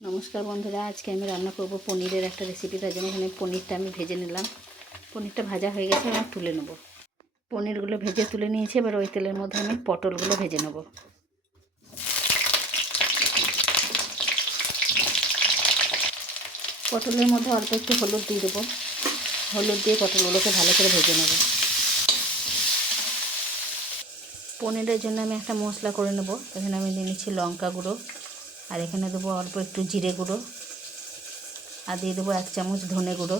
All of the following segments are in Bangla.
নমস্কার বন্ধুরা, আজকে আমি রান্না করব পনিরের একটা রেসিপি। তার জন্য এখানে পনিরটা আমি ভেজে নিলাম। পনিরটা ভাজা হয়ে গেছে, আমি তুলে নেব। পনিরগুলো ভেজে তুলে নিয়েছি। এবার ওই তেলের মধ্যে আমি পটলগুলো ভেজে নেব। পটলের মধ্যে অল্প একটু হলুদ দিয়ে দেবো। হলুদ দিয়ে পটলগুলোকে ভালো করে ভেজে নেব। পনিরের জন্য আমি একটা মশলা করে নেব। এখানে আমি নিয়ে নিচ্ছি লঙ্কা গুঁড়ো, আর এখানে দেবো অল্প একটু জিরে গুঁড়ো, আর দিয়ে দেবো 1 চামচ ধনে গুঁড়ো,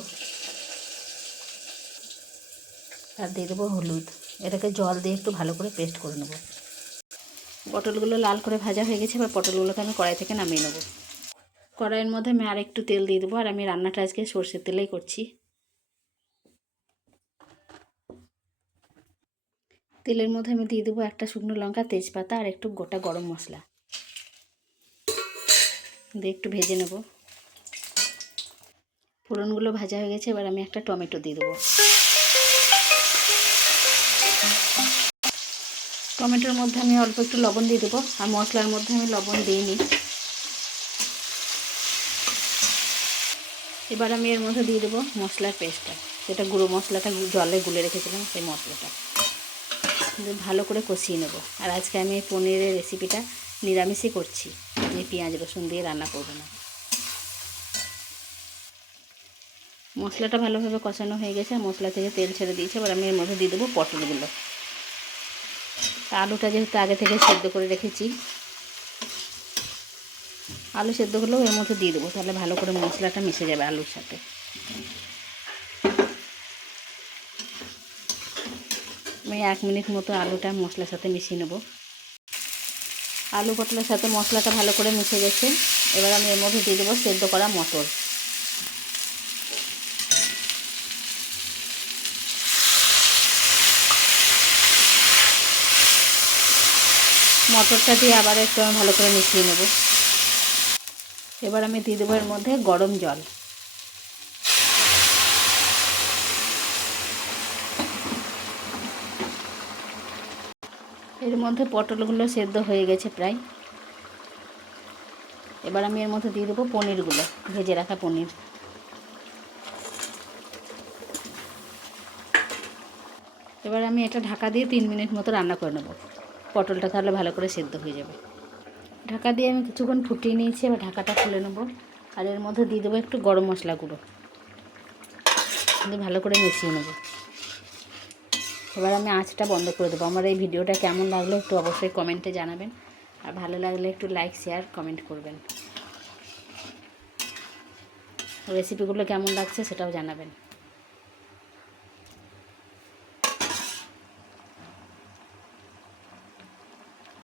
আর দিয়ে দেবো হলুদ। এটাকে জল দিয়ে একটু ভালো করে পেস্ট করে নেব। পটলগুলো লাল করে ভাজা হয়ে গেছে। এবার পটলগুলোকে আমি কড়াই থেকে নামিয়ে নেব। কড়াইয়ের মধ্যে আমি আর একটু তেল দিয়ে দেবো। আর আমি রান্নাটা আজকে সর্ষের তেলেই করছি। তেলের মধ্যে আমি দিয়ে দেবো একটা শুকনো লঙ্কা, তেজপাতা, আর একটু গোটা গরম মশলা দিয়ে একটু ভেজে নেব। ফোড়নগুলো ভাজা হয়ে গেছে। এবার আমি একটা টমেটো দিয়ে দেবো। টমেটোর মধ্যে আমি অল্প একটু লবণ দিয়ে দেবো। আর মশলার মধ্যে আমি লবণ দিইনি। এবার আমি এর মধ্যে দিয়ে দেবো মশলার পেস্টটা, যেটা গুঁড়ো মশলাটা জলে গুলে রেখেছিলাম, সেই মশলাটা ভালো করে কষিয়ে নেব। আর আজকে আমি এই পনিরের রেসিপিটা নিরামিষই করছি, আমি পেঁয়াজ রসুন দিয়ে রান্না করব না। মশলাটা ভালোভাবে কষানো হয়ে গেছে, মশলা থেকে তেল ছেড়ে দিয়েছে। এবার আমি এর মধ্যে দিয়ে দেবো পটলগুলো। আলুটা যেহেতু আগে থেকে সেদ্ধ করে রেখেছি, আলু সেদ্ধগুলোও এর মধ্যে দিয়ে দেবো, তাহলে ভালো করে মশলাটা মিশে যাবে আলুর সাথে। আমি 1 মিনিট মতো আলুটা মশলার সাথে মিশিয়ে নেব। আলু পটলের সাথে মশলাটা ভালো করে মিশে গেছে। এবার আমি এর মধ্যে দিয়ে দেবো সেদ্ধ করা মটর। মটরটা দিয়ে আবার একটু আমি ভালো করে মিশিয়ে নেব। এবার আমি দিয়ে দেবো এর মধ্যে গরম জল। এর মধ্যে পটলগুলো সেদ্ধ হয়ে গেছে প্রায়। এবার আমি এর মধ্যে দিয়ে দেবো পনিরগুলো, ভেজে রাখা পনির। এবার আমি এটা ঢাকা দিয়ে 3 মিনিট মতো রান্না করে নেব। পটলটা তাহলে ভালো করে সেদ্ধ হয়ে যাবে। ঢাকা দিয়ে আমি কিছুক্ষণ ফুটিয়ে নিয়েছি। এবার ঢাকাটা খুলে নেব। আর এর মধ্যে দিয়ে দেবো একটু গরম মশলা গুঁড়ো, দিয়ে ভালো করে মিশিয়ে নেব। এবার আমি আঁচটা বন্ধ করে দেবো। আমার এই ভিডিওটা কেমন লাগলো একটু অবশ্যই কমেন্টে জানাবেন। আর ভালো লাগলে একটু লাইক, শেয়ার, কমেন্ট করবেন। রেসিপিগুলো কেমন লাগছে সেটাও জানাবেন।